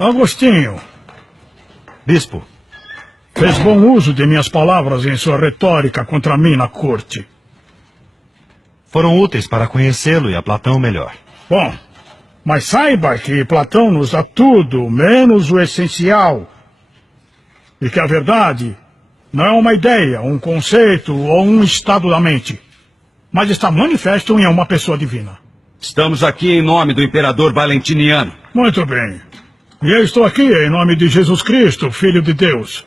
Agostinho. Bispo. Fez bom uso de minhas palavras em sua retórica contra mim na corte. Foram úteis para conhecê-lo e a Platão melhor. Bom, mas saiba que Platão nos dá tudo, menos o essencial. E que a verdade não é uma ideia, um conceito ou um estado da mente, mas está manifesto em uma pessoa divina. Estamos aqui em nome do imperador Valentiniano. Muito bem. E eu estou aqui em nome de Jesus Cristo, Filho de Deus.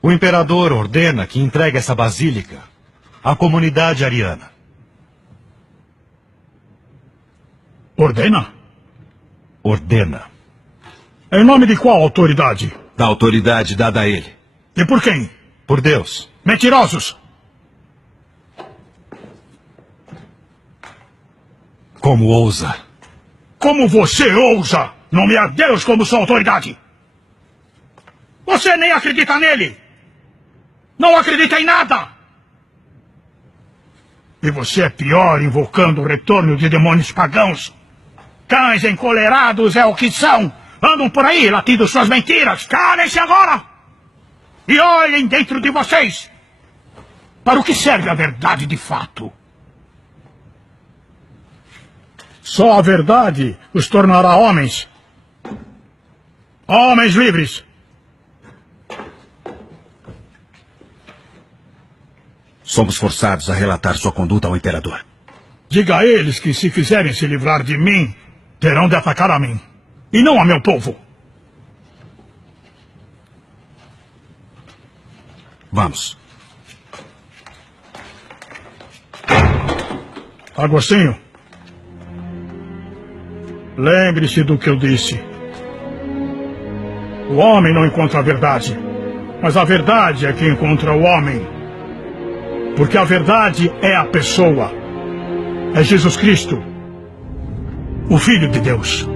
O imperador ordena que entregue essa basílica à comunidade ariana. Ordena? Ordena. Em nome de qual autoridade? Da autoridade dada a ele. E por quem? Por Deus. Mentirosos! Como ousa? Como você ousa nomear Deus como sua autoridade? Você nem acredita nele! Não acredita em nada! E você é pior invocando o retorno de demônios pagãos. Cães encolerados é o que são. Andam por aí latindo suas mentiras. Calem-se agora! E olhem dentro de vocês. Para o que serve a verdade de fato? Só a verdade os tornará homens. Homens livres. Somos forçados a relatar sua conduta ao imperador. Diga a eles que, se quiserem se livrar de mim, terão de atacar a mim, e não a meu povo. Vamos. Agostinho, lembre-se do que eu disse. O homem não encontra a verdade, mas a verdade é que encontra o homem. Porque a verdade é a pessoa. É Jesus Cristo, o Filho de Deus.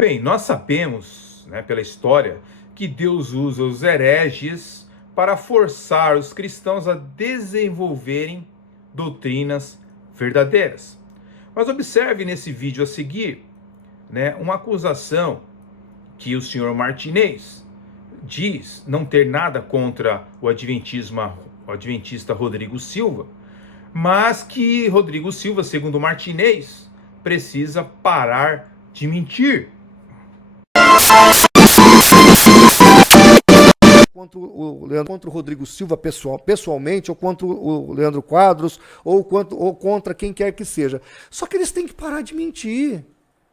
Bem, nós sabemos, né, pela história, que Deus usa os hereges para forçar os cristãos a desenvolverem doutrinas verdadeiras. Mas observe nesse vídeo a seguir, né, uma acusação que o senhor Martinez diz não ter nada contra o adventista Rodrigo Silva, mas que Rodrigo Silva, segundo Martinez, precisa parar de mentir. Contra o Rodrigo Silva pessoalmente, ou contra o Leandro Quadros, ou contra quem quer que seja. Só que eles têm que parar de mentir.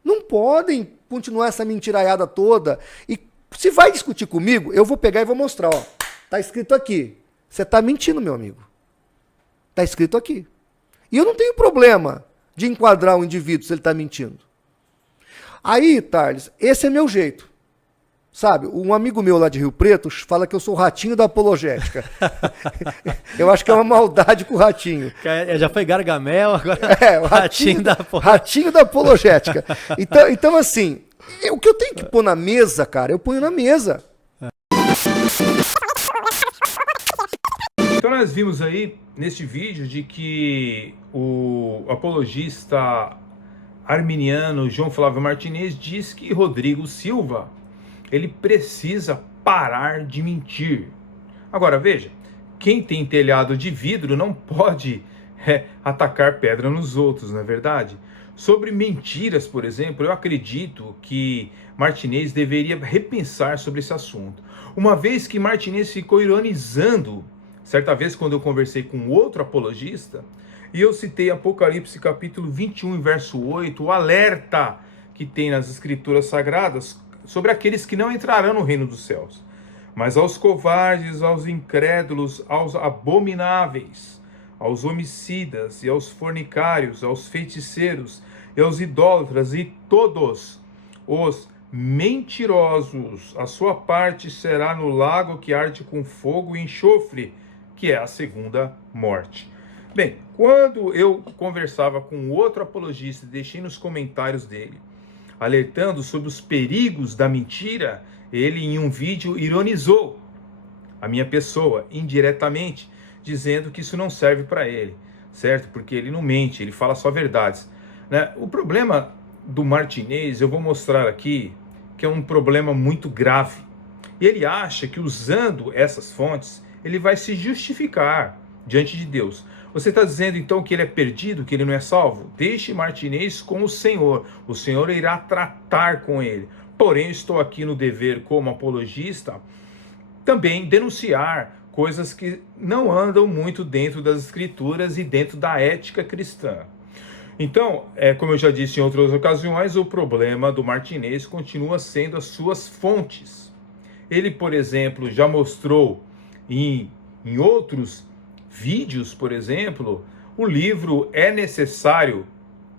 Não podem continuar essa mentiraiada toda. E se vai discutir comigo, eu vou pegar e vou mostrar. Ó, tá escrito aqui. Você tá mentindo, meu amigo. Tá escrito aqui. E eu não tenho problema de enquadrar o indivíduo se ele tá mentindo. Aí, Thales, esse é meu jeito. Sabe, um amigo meu lá de Rio Preto fala que eu sou o ratinho da apologética. Eu acho que é uma maldade com o ratinho. Já foi Gargamel, agora o ratinho da apologética. Então, assim, o que eu tenho que pôr na mesa, cara, eu ponho na mesa. Então nós vimos aí, neste vídeo, de que o apologista arminiano João Flávio Martinez diz que Rodrigo Silva, ele precisa parar de mentir. Agora veja, quem tem telhado de vidro não pode atacar pedra nos outros, não é verdade? Sobre mentiras, por exemplo, eu acredito que Martinez deveria repensar sobre esse assunto. Uma vez que Martinez ficou ironizando, certa vez quando eu conversei com outro apologista, e eu citei Apocalipse capítulo 21, verso 8, o alerta que tem nas escrituras sagradas sobre aqueles que não entrarão no reino dos céus. Mas aos covardes, aos incrédulos, aos abomináveis, aos homicidas e aos fornicários, aos feiticeiros e aos idólatras e todos os mentirosos, a sua parte será no lago que arde com fogo e enxofre, que é a segunda morte. Bem, quando eu conversava com outro apologista, deixei nos comentários dele, alertando sobre os perigos da mentira, ele em um vídeo ironizou a minha pessoa indiretamente, dizendo que isso não serve para ele, certo? Porque ele não mente, ele fala só verdades, né? O problema do Martinez, eu vou mostrar aqui, que é um problema muito grave. Ele acha que usando essas fontes, ele vai se justificar diante de Deus. Você está dizendo então que ele é perdido, que ele não é salvo? Deixe Martinez com o Senhor irá tratar com ele. Porém, estou aqui no dever como apologista, também denunciar coisas que não andam muito dentro das escrituras e dentro da ética cristã. Então, como eu já disse em outras ocasiões, o problema do Martinez continua sendo as suas fontes. Ele, por exemplo, já mostrou em outros vídeos, por exemplo, o livro É Necessário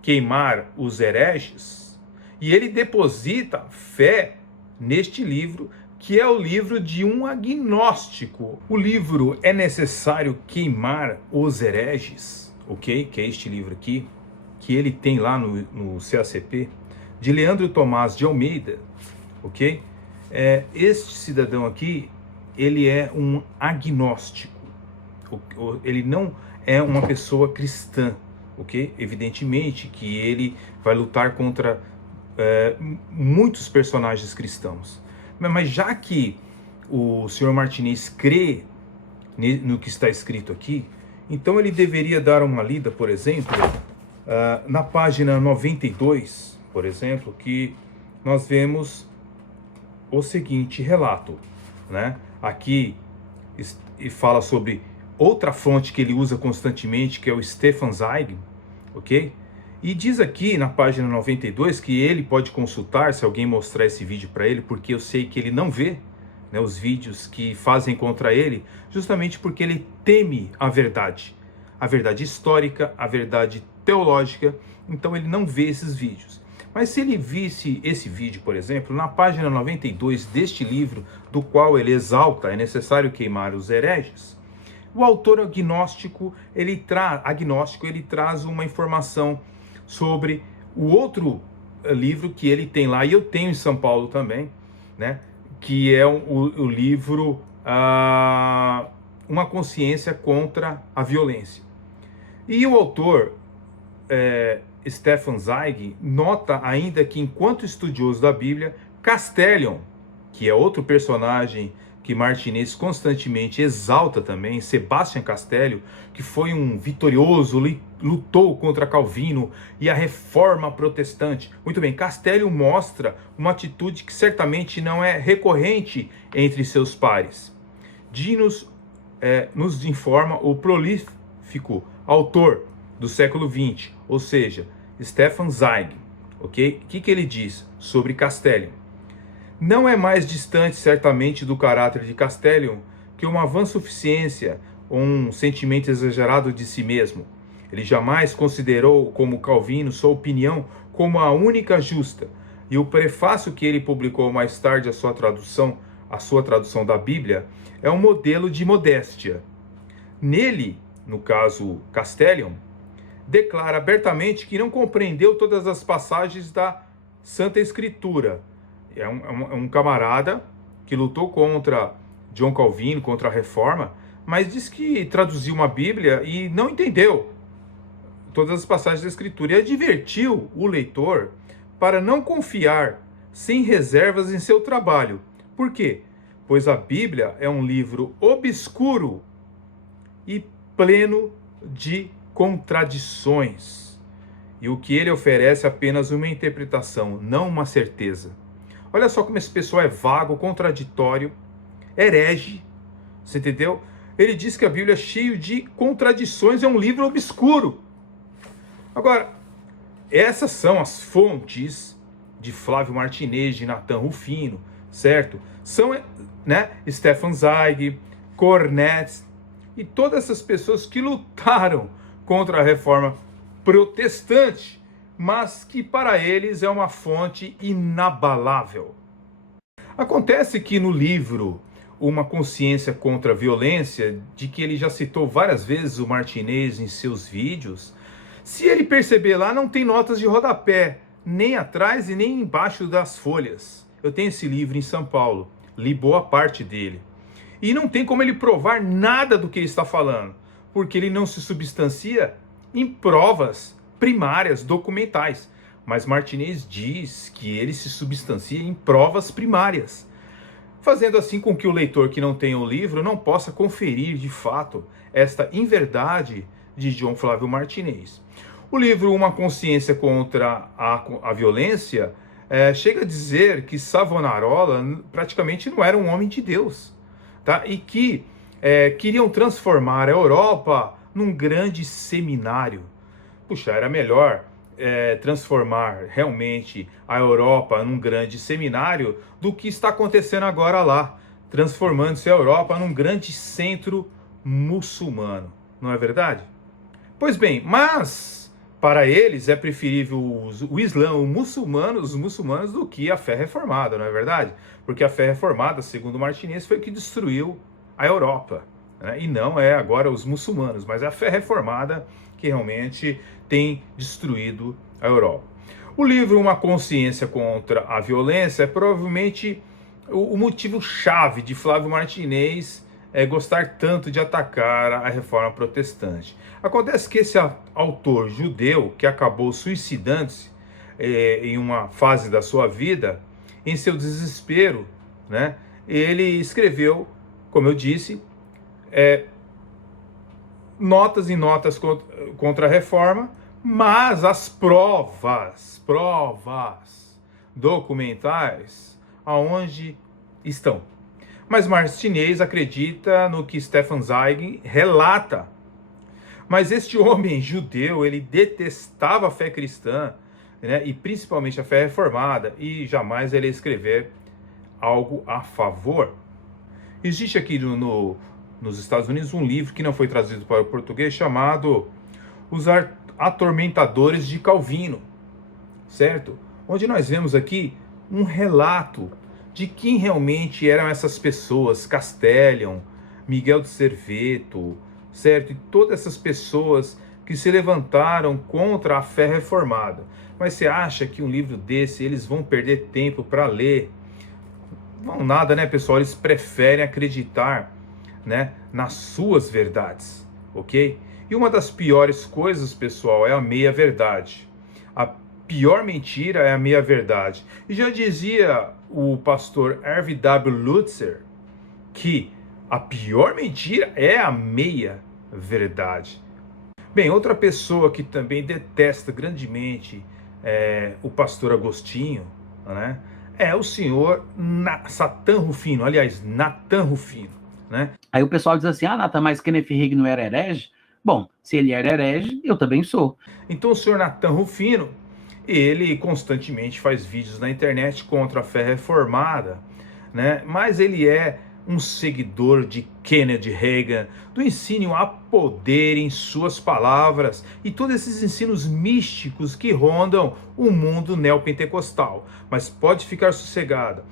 Queimar os Hereges, e ele deposita fé neste livro, que é o livro de um agnóstico. O livro É Necessário Queimar os Hereges, ok? Que é este livro aqui, que ele tem lá no CACP, de Leandro Tomás de Almeida, ok? Este cidadão aqui, ele é um agnóstico, ele não é uma pessoa cristã, ok? Evidentemente que ele vai lutar contra muitos personagens cristãos, mas já que o senhor Martinez crê no que está escrito aqui, então ele deveria dar uma lida, por exemplo, na página 92, por exemplo, que nós vemos o seguinte relato, né? Aqui e fala sobre outra fonte que ele usa constantemente, que é o Stefan Zweig, ok? E diz aqui na página 92 que ele pode consultar se alguém mostrar esse vídeo para ele, porque eu sei que ele não vê, né, os vídeos que fazem contra ele, justamente porque ele teme a verdade histórica, a verdade teológica, então ele não vê esses vídeos. Mas se ele visse esse vídeo, por exemplo, na página 92 deste livro, do qual ele exalta, É Necessário Queimar os Hereges, o autor agnóstico, ele traz uma informação sobre o outro livro que ele tem lá, e eu tenho em São Paulo também, né, que é o livro Uma Consciência contra a Violência. E o autor, Stefan Zweig, nota ainda que, enquanto estudioso da Bíblia, Castellion, que é outro personagem que Martinez constantemente exalta também, Sebastian Castellion, que foi um vitorioso, lutou contra Calvino e a reforma protestante. Muito bem, Castellion mostra uma atitude que certamente não é recorrente entre seus pares. Nos informa o prolífico autor do século XX, ou seja, Stefan Zweig, ok? O que ele diz sobre Castellion? Não é mais distante, certamente, do caráter de Castellion que uma vã suficiência ou um sentimento exagerado de si mesmo. Ele jamais considerou, como Calvino, sua opinião como a única justa, e o prefácio que ele publicou mais tarde, a sua tradução da Bíblia, é um modelo de modéstia. Nele, no caso Castellion, declara abertamente que não compreendeu todas as passagens da Santa Escritura. É um camarada que lutou contra John Calvino, contra a Reforma, mas diz que traduziu uma Bíblia e não entendeu todas as passagens da Escritura, e advertiu o leitor para não confiar sem reservas em seu trabalho. Por quê? Pois a Bíblia é um livro obscuro e pleno de contradições, e o que ele oferece é apenas uma interpretação, não uma certeza. Olha só como esse pessoal é vago, contraditório, herege, você entendeu? Ele diz que a Bíblia é cheia de contradições, é um livro obscuro. Agora, essas são as fontes de Flávio Martinez, de Nathan Rufino, certo? São, né, Stefan Zweig, Cornetz e todas essas pessoas que lutaram contra a reforma protestante, mas que para eles é uma fonte inabalável. Acontece que no livro uma consciência contra a violência, de que ele já citou várias vezes o Martinez em seus vídeos, se ele perceber lá, não tem notas de rodapé, nem atrás e nem embaixo das folhas. Eu tenho esse livro em São Paulo, li boa parte dele. E não tem como ele provar nada do que ele está falando, porque ele não se substancia em provas primárias, documentais. Mas Martinez diz que ele se substancia em provas primárias, fazendo assim com que o leitor que não tenha o livro não possa conferir de fato esta inverdade de João Flávio Martinez. O livro Uma Consciência contra a Violência chega a dizer que Savonarola praticamente não era um homem de Deus, tá? E que queriam transformar a Europa num grande seminário. Puxa, era melhor transformar realmente a Europa num grande seminário do que está acontecendo agora lá, transformando-se a Europa num grande centro muçulmano, não é verdade? Pois bem, mas para eles é preferível o Islã, os muçulmanos, do que a fé reformada, não é verdade? Porque a fé reformada, segundo Martinez, foi o que destruiu a Europa, né? E não é agora os muçulmanos, mas é a fé reformada que realmente tem destruído a Europa. O livro Uma Consciência contra a Violência é provavelmente o motivo-chave de Flávio Martinez gostar tanto de atacar a reforma protestante. Acontece que esse autor judeu, que acabou suicidando-se em uma fase da sua vida, em seu desespero, né, ele escreveu, como eu disse, notas e notas contra a reforma, mas as provas documentais, aonde estão? Mas Martinez acredita no que Stefan Zweig relata. Mas este homem judeu, ele detestava a fé cristã, né, e principalmente a fé reformada, e jamais ele ia escrever algo a favor. Existe aqui nos Estados Unidos um livro que não foi traduzido para o português, chamado Os Atormentadores de Calvino, certo? Onde nós vemos aqui um relato de quem realmente eram essas pessoas, Castellion, Miguel de Serveto, certo? E todas essas pessoas que se levantaram contra a fé reformada. Mas você acha que um livro desse eles vão perder tempo para ler? Não nada, né, pessoal? Eles preferem acreditar, né, nas suas verdades, ok? E uma das piores coisas, pessoal, é a meia-verdade. A pior mentira é a meia-verdade. E já dizia o pastor Erwin W. Lutzer que a pior mentira é a meia-verdade. Bem, outra pessoa que também detesta grandemente o pastor Agostinho, né, é o senhor Satan Rufino, aliás, Natan Rufino, né? Aí o pessoal diz assim, Natan, mas Kenneth Hagin não era herege? Bom, se ele era herege, eu também sou. Então o senhor Natan Rufino, ele constantemente faz vídeos na internet contra a fé reformada, né? Mas ele é um seguidor de Kenneth Hagin, do ensino a poder em suas palavras e todos esses ensinos místicos que rondam o mundo neopentecostal. Mas pode ficar sossegado.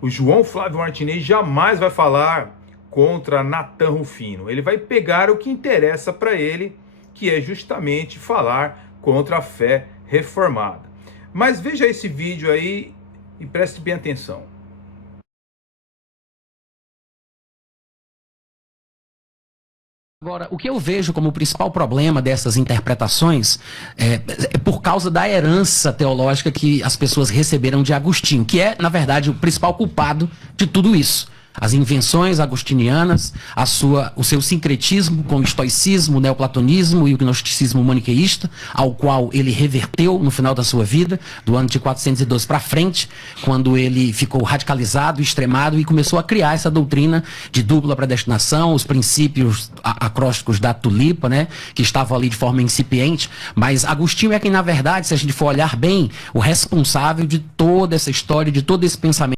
O João Flávio Martinez jamais vai falar contra Natan Rufino. Ele vai pegar o que interessa para ele, que é justamente falar contra a fé reformada. Mas veja esse vídeo aí e preste bem atenção. Agora, o que eu vejo como o principal problema dessas interpretações é por causa da herança teológica que as pessoas receberam de Agostinho, que é, na verdade, o principal culpado de tudo isso. As invenções agostinianas, o seu sincretismo com o estoicismo, o neoplatonismo e o gnosticismo maniqueísta, ao qual ele reverteu no final da sua vida, do ano de 412 para frente, quando ele ficou radicalizado, extremado e começou a criar essa doutrina de dupla predestinação, os princípios acrósticos da tulipa, né, que estavam ali de forma incipiente. Mas Agostinho é quem, na verdade, se a gente for olhar bem, o responsável de toda essa história, de todo esse pensamento